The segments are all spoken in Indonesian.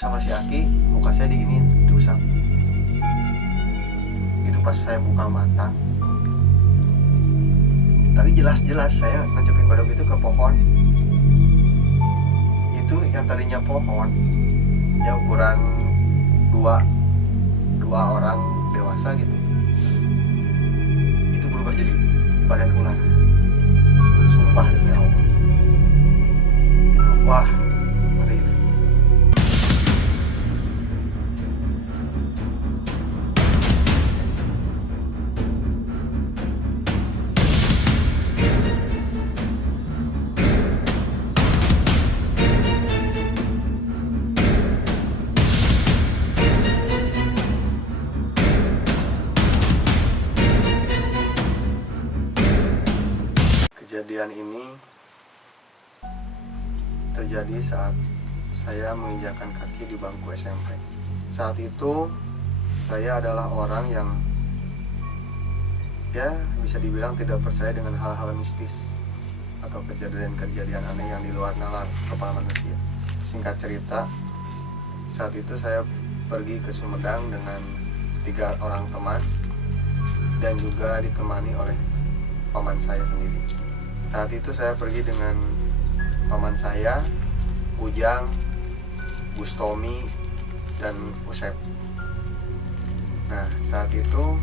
sama si Aki, muka saya diginiin, diusap. Itu pas saya buka mata, tadi jelas-jelas saya nancepin baduk itu ke pohon. Itu yang tadinya pohon, ya ukuran dua orang dewasa gitu, itu berubah jadi badan ular. Sumpah demi Allah, itu wah ngeri deh. Kejadian ini terjadi saat saya menginjakkan kaki di bangku SMP. Saat itu saya adalah orang yang ya bisa dibilang tidak percaya dengan hal-hal mistis atau kejadian-kejadian aneh yang di luar nalar kepala manusia. Singkat cerita, saat itu saya pergi ke Sumedang dengan 3 orang teman dan juga ditemani oleh paman saya sendiri. Saat itu saya pergi dengan paman saya, Ujang, Bustomi, dan Usep. Nah, saat itu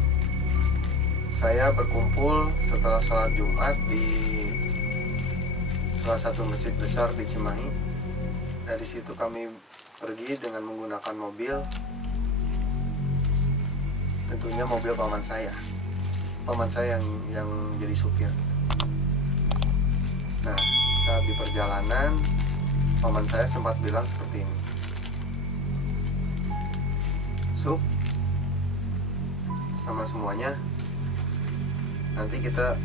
saya berkumpul setelah sholat Jumat di salah satu masjid besar di Cimahi. Dari situ kami pergi dengan menggunakan mobil, tentunya mobil paman saya yang jadi supir. Nah, saat di perjalanan paman saya sempat bilang seperti ini, "Sup, sama semuanya nanti kita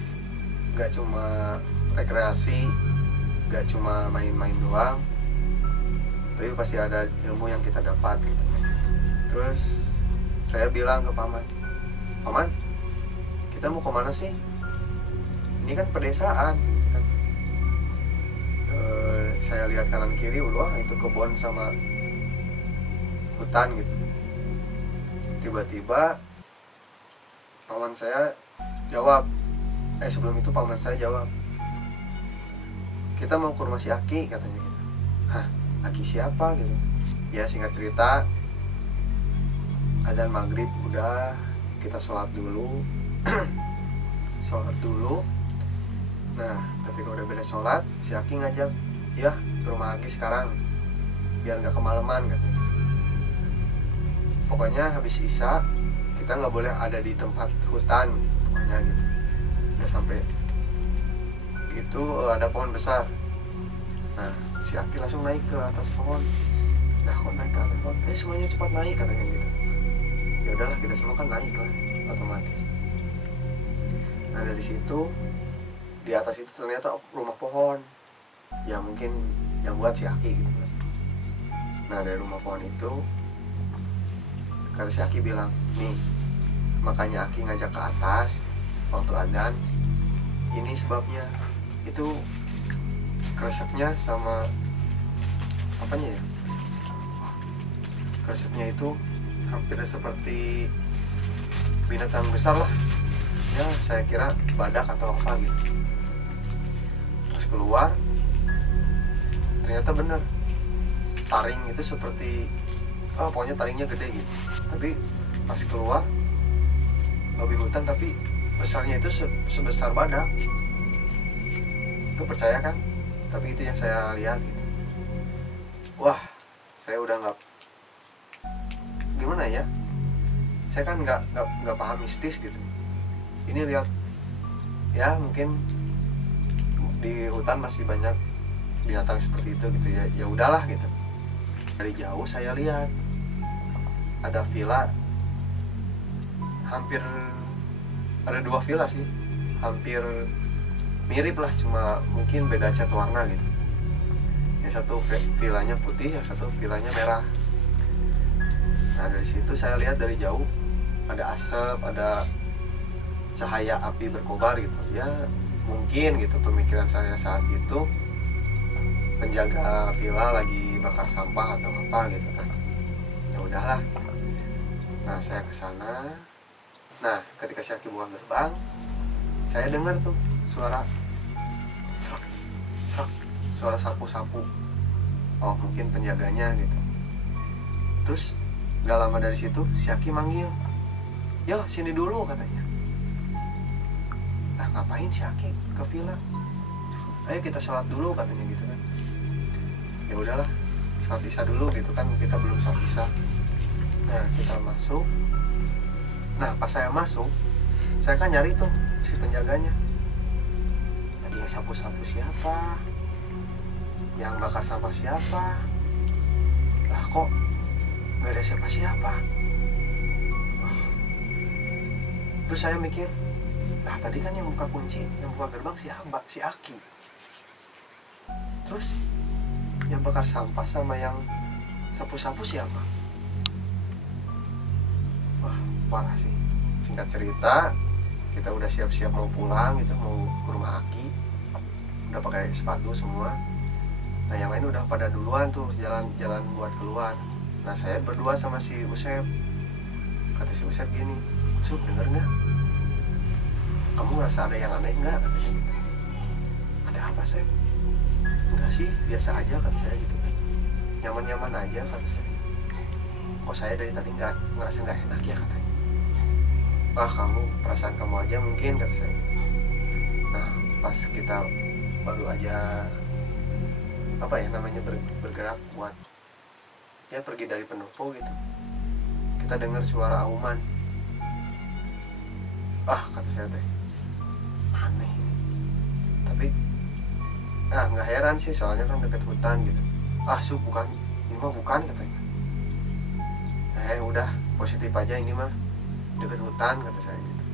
gak cuma rekreasi, gak cuma main-main doang, tapi pasti ada ilmu yang kita dapat," katanya. Terus saya bilang ke paman, "Paman, kita mau kemana sih? Ini kan pedesaan," gitu kan. Saya lihat kanan kiri, wah itu kebun sama hutan gitu. Tiba-tiba paman saya jawab, sebelum itu paman saya jawab, "Kita mau ke rumah si Aki," katanya gitu. "Hah, Aki siapa?" gitu. Ya singkat cerita, adzan maghrib udah, kita sholat dulu. Nah, ketika udah beres sholat, si Aki ngajak, "Ya, ke rumah Aki sekarang, biar gak kemalaman," katanya. Pokoknya habis isya kita nggak boleh ada di tempat hutan, pokoknya gitu. Udah sampai itu ada pohon besar. Nah, si Aki langsung naik ke atas pohon. Nah, kok naik ke atas pohon? Semuanya cepat naik, katanya gitu. Ya udahlah, kita semua kan naik lah, otomatis. Nah, dari situ di atas itu ternyata rumah pohon. Ya mungkin yang buat si Aki gitu kan. Nah, dari rumah pohon itu kata si Aki bilang, "Nih, makanya Aki ngajak ke atas waktu adzan, ini sebabnya." Itu kresepnya sama apanya ya, kresepnya itu hampir seperti binatang besar lah ya, saya kira badak atau apa gitu. Pas keluar ternyata benar, taring itu seperti pokoknya taringnya gede gitu. Tapi pas keluar babi hutan, tapi besarnya itu sebesar badak. Itu percaya kan? Tapi itu yang saya lihat gitu. Wah, saya udah nggak, gimana ya, saya kan nggak paham mistis gitu. Ini lihat ya, mungkin di hutan masih banyak binatang seperti itu gitu ya. Ya udahlah gitu. Dari jauh saya lihat ada villa, hampir ada 2 villa sih, hampir mirip lah, cuma mungkin beda cat warna gitu. Yang satu villanya putih, yang satu villanya merah. Nah, dari situ saya lihat dari jauh ada asap, ada cahaya api berkobar gitu. Ya mungkin gitu pemikiran saya saat itu, penjaga villa lagi bakar sampah atau apa gitu kan. udahlah. Nah saya ke sana. Nah ketika si Aki buka gerbang, saya dengar tuh suara srek, srek, suara sapu-sapu. Oh mungkin penjaganya gitu. Terus gak lama dari situ si Aki manggil, yo sini dulu katanya. Nah ngapain si Aki ke villa? Ayo kita sholat dulu katanya gitu kan. Ya udahlah, sholat isya dulu gitu kan, kita belum sholat isya. Nah kita masuk. Nah pas saya masuk, saya kan nyari tuh si penjaganya. Tadi yang sapu-sapu siapa, yang bakar sampah siapa, lah kok gak ada siapa-siapa. Terus saya mikir, nah tadi kan yang buka kunci, yang buka gerbang si Aki. Terus yang bakar sampah sama yang sapu-sapu siapa? Wah parah sih. Singkat cerita, kita udah siap-siap mau pulang gitu, mau ke rumah Aki. Udah pakai sepatu semua. Nah yang lain udah pada duluan tuh jalan buat keluar. Nah saya berdua sama si Usep. Kata si Usep gini, Sup denger gak? Kamu ngerasa ada yang aneh gak? Katanya gitu. Ada apa Sep? Enggak sih, biasa aja kata saya gitu kan. Nyaman-nyaman aja kata saya. Kok saya dari tadi ngerasa gak enak ya katanya. Wah kamu, perasaan kamu aja mungkin kata saya gitu. Nah pas kita baru aja apa ya namanya bergerak buat ya pergi dari pendopo gitu, kita dengar suara auman. Kata saya teh aneh ini, tapi nggak heran sih soalnya kan deket hutan gitu. Sup bukan, ini mah bukan katanya. Udah positif aja, ini mah deket hutan kata saya gitu.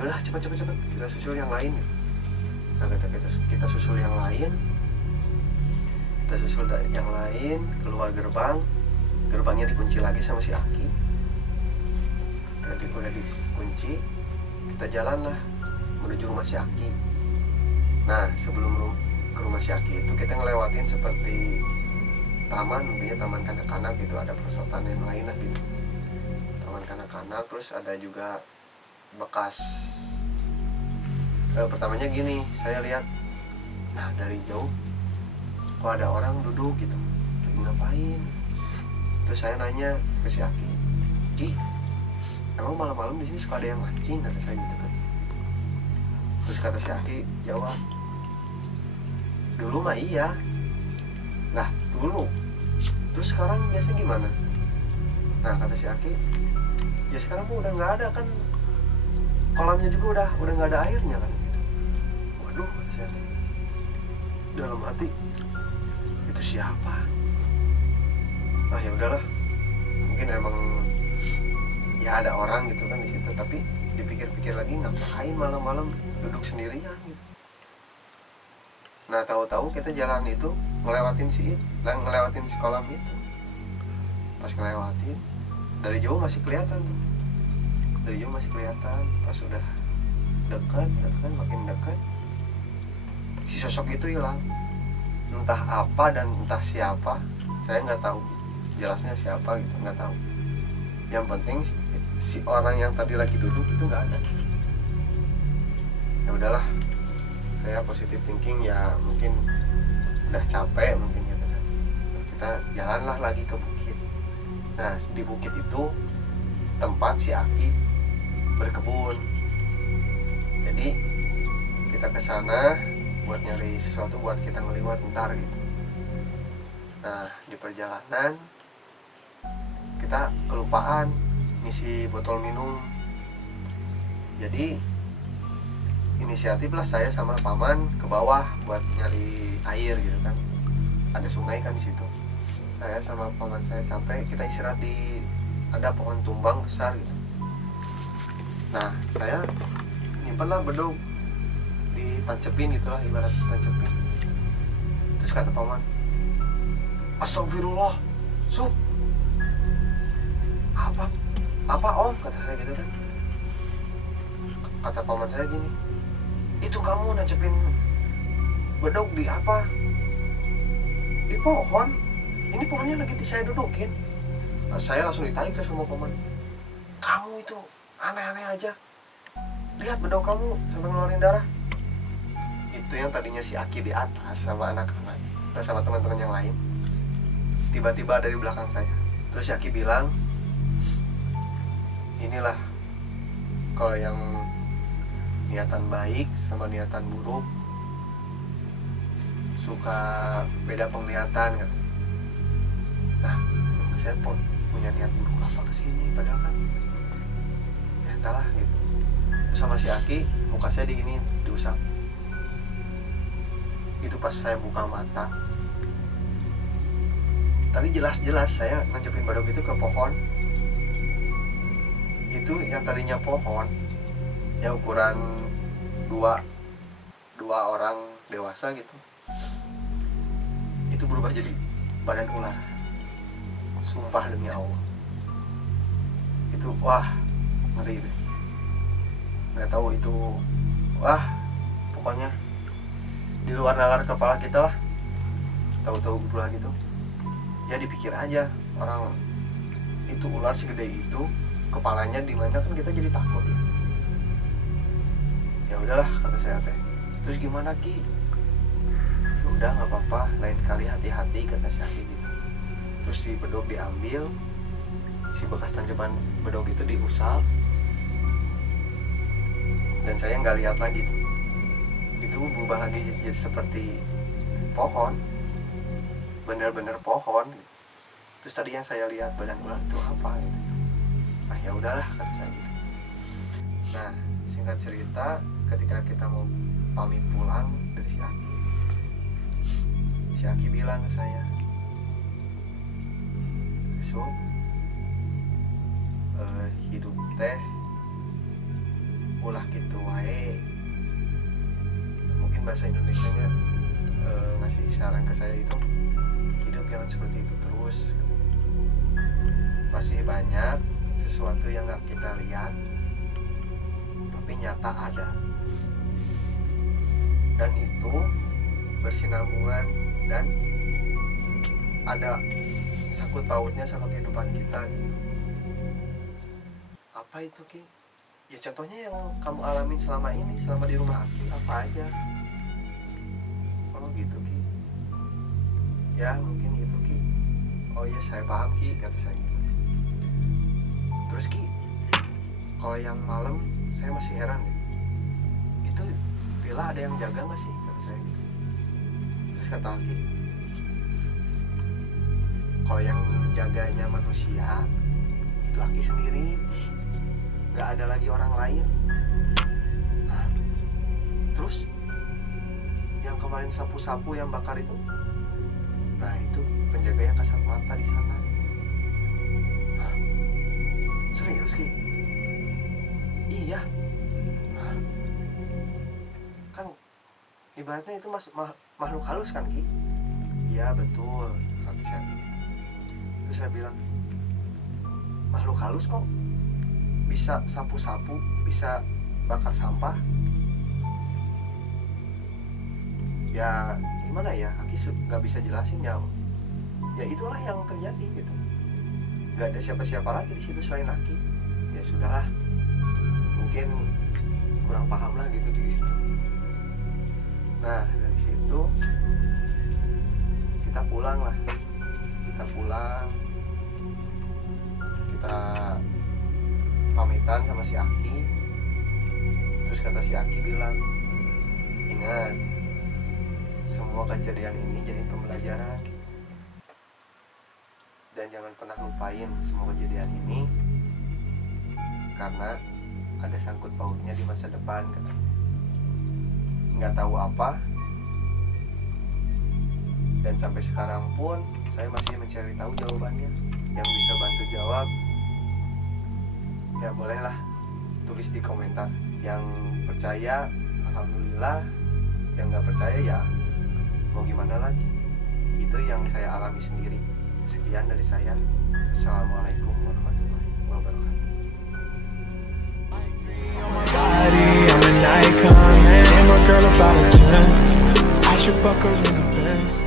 Yaudah cepet kita susul yang lain gitu. Nah kita susul yang lain, keluar gerbangnya dikunci lagi sama si Aki. Udah dikunci, kita jalan lah menuju rumah si Aki. Nah sebelum ke rumah si Aki itu kita ngelewatin seperti taman, mungkinnya taman kanak-kanak gitu, ada perosotan yang lain lah gitu, taman kanak-kanak. Terus ada juga bekas pertamanya gini, saya lihat, nah dari jauh kok ada orang duduk gitu, lagi ngapain. Terus saya nanya ke si Aki, Ki, emang malam-malam di sini suka ada yang mancing, kata saya gitu kan. Terus kata si Aki jawab, dulu mah iya. Lah dulu, terus sekarang biasa gimana? Nah kata si Aki, ya sekarang mah udah nggak ada kan, kolamnya juga udah nggak ada airnya kan. Waduh kata si Aki, dalam hati itu siapa? Ya udahlah, mungkin emang ya ada orang gitu kan di situ. Tapi dipikir-pikir lagi, ngapain malam-malam duduk sendirian gitu. Nah tahu-tahu kita jalan itu ngelewatin si kolam itu. Pas ngelewatin, dari jauh masih kelihatan tuh, pas udah dekat makin dekat, si sosok itu hilang. Entah apa dan entah siapa, saya nggak tahu jelasnya siapa gitu, nggak tahu. Yang penting si orang yang tadi lagi duduk itu nggak ada. Ya udahlah, saya positive thinking, ya mungkin udah capek mungkin gitu kan. Kita jalanlah lagi ke bukit. Nah di bukit itu tempat si Aki berkebun. Jadi kita ke sana buat nyari sesuatu buat kita ngeliwat ntar gitu. Nah di perjalanan kita kelupaan ngisi botol minum. Jadi inisiatif lah saya sama paman ke bawah buat nyari air gitu kan. Ada sungai kan di situ. Saya sama paman saya capek, kita istirahat di ada pohon tumbang besar gitu. Nah saya nyimpen lah bedug, ditancepin gitulah, ibarat tancepin. Terus kata paman, astagfirullah, Sup, apa om, kata saya gitu kan. Kata paman saya gini, itu kamu nancepin bedug di apa? Di pohon. Ini pohonnya lagi saya dudukin. Saya langsung ditarik tuh sama paman, kamu itu aneh-aneh aja, lihat bedog kamu sampai ngeluarin darah. Itu yang tadinya si Aki di atas sama anak-anak, sama teman-teman yang lain, tiba-tiba ada di belakang saya. Terus si Aki bilang, inilah kalau yang niatan baik sama niatan buruk suka beda penglihatan kan. Nah, saya punya niat buruk apa kesini, padahal kan ya entahlah gitu. Terus sama si Aki muka saya diginiin, diusap. Itu pas saya buka mata, tadi jelas-jelas saya nancepin badok itu ke pohon. Itu yang tadinya pohon ya ukuran dua orang dewasa gitu, itu berubah jadi badan ular. Sumpah demi Allah, itu wah ngeri deh. Nggak tahu itu, wah pokoknya di luar nalar kepala kita lah. Tahu-tahu berulah gitu ya, dipikir aja orang itu ular segede itu, kepalanya di mana kan kita jadi takut ya. Ya udahlah kata saya teh. Terus gimana Ki? Ya udah nggak apa-apa, lain kali hati-hati kata si Aki gitu. Terus si bedog diambil, si bekas tanjakan bedog itu diusap, dan saya nggak lihat lagi tuh. Itu berubah lagi jadi seperti pohon, bener-bener pohon gitu. Terus tadi yang saya lihat badan ular itu apa gitu. Ah ya udahlah kata saya gitu. Nah singkat cerita, ketika kita mau pamit pulang dari si Aki bilang ke saya, Sob, hidup teh ulah gitu wae. Mungkin bahasa Indonesianya ngasih saran ke saya itu, hidup jangan seperti itu terus. Masih banyak sesuatu yang gak kita lihat tapi nyata ada, dan itu bersinambungan dan ada sangkut pautnya sama kehidupan kita gitu. Apa itu Ki? Ya contohnya yang kamu alamin selama ini, selama di rumah Aki, apa aja? Oh gitu Ki. Ya mungkin gitu Ki. Oh ya saya paham Ki, kata saya gitu. Terus Ki, kalau yang malam saya masih heran deh. Itu villa ada yang jaga nggak sih, kata saya gitu. Terus kata Aki, kalau yang jaganya manusia itu Aki sendiri, nggak ada lagi orang lain. Nah, terus yang kemarin sapu-sapu yang bakar itu, nah itu penjaga yang kasat mata di sana. Nah, serius Ki? Iya. Nah, kan ibaratnya itu makhluk halus kan Ki? Iya betul, kata saya gitu. Terus saya bilang, makhluk halus kok bisa sapu-sapu, bisa bakar sampah? Ya gimana ya, Aki nggak bisa jelasin ya. Ya itulah yang terjadi gitu. Nggak ada siapa-siapa lagi di situ selain Aki. Ya sudahlah, mungkin kurang paham lah gitu di situ. Nah dari situ kita pulang lah. Kita pamitan sama si Aki. Terus kata si Aki bilang, ingat, semua kejadian ini jadi pembelajaran, dan jangan pernah lupain semua kejadian ini, karena ada sangkut pautnya di masa depan. Nggak tahu apa, dan sampai sekarang pun saya masih mencari tahu jawabannya. Yang bisa bantu jawab ya bolehlah tulis di komentar. Yang percaya alhamdulillah, yang nggak percaya ya mau gimana lagi. Itu yang saya alami sendiri. Sekian dari saya. Assalamualaikum warahmatullahi wabarakatuh. I'm an icon, man, my girl about a 10. I should fuck her in the Benz.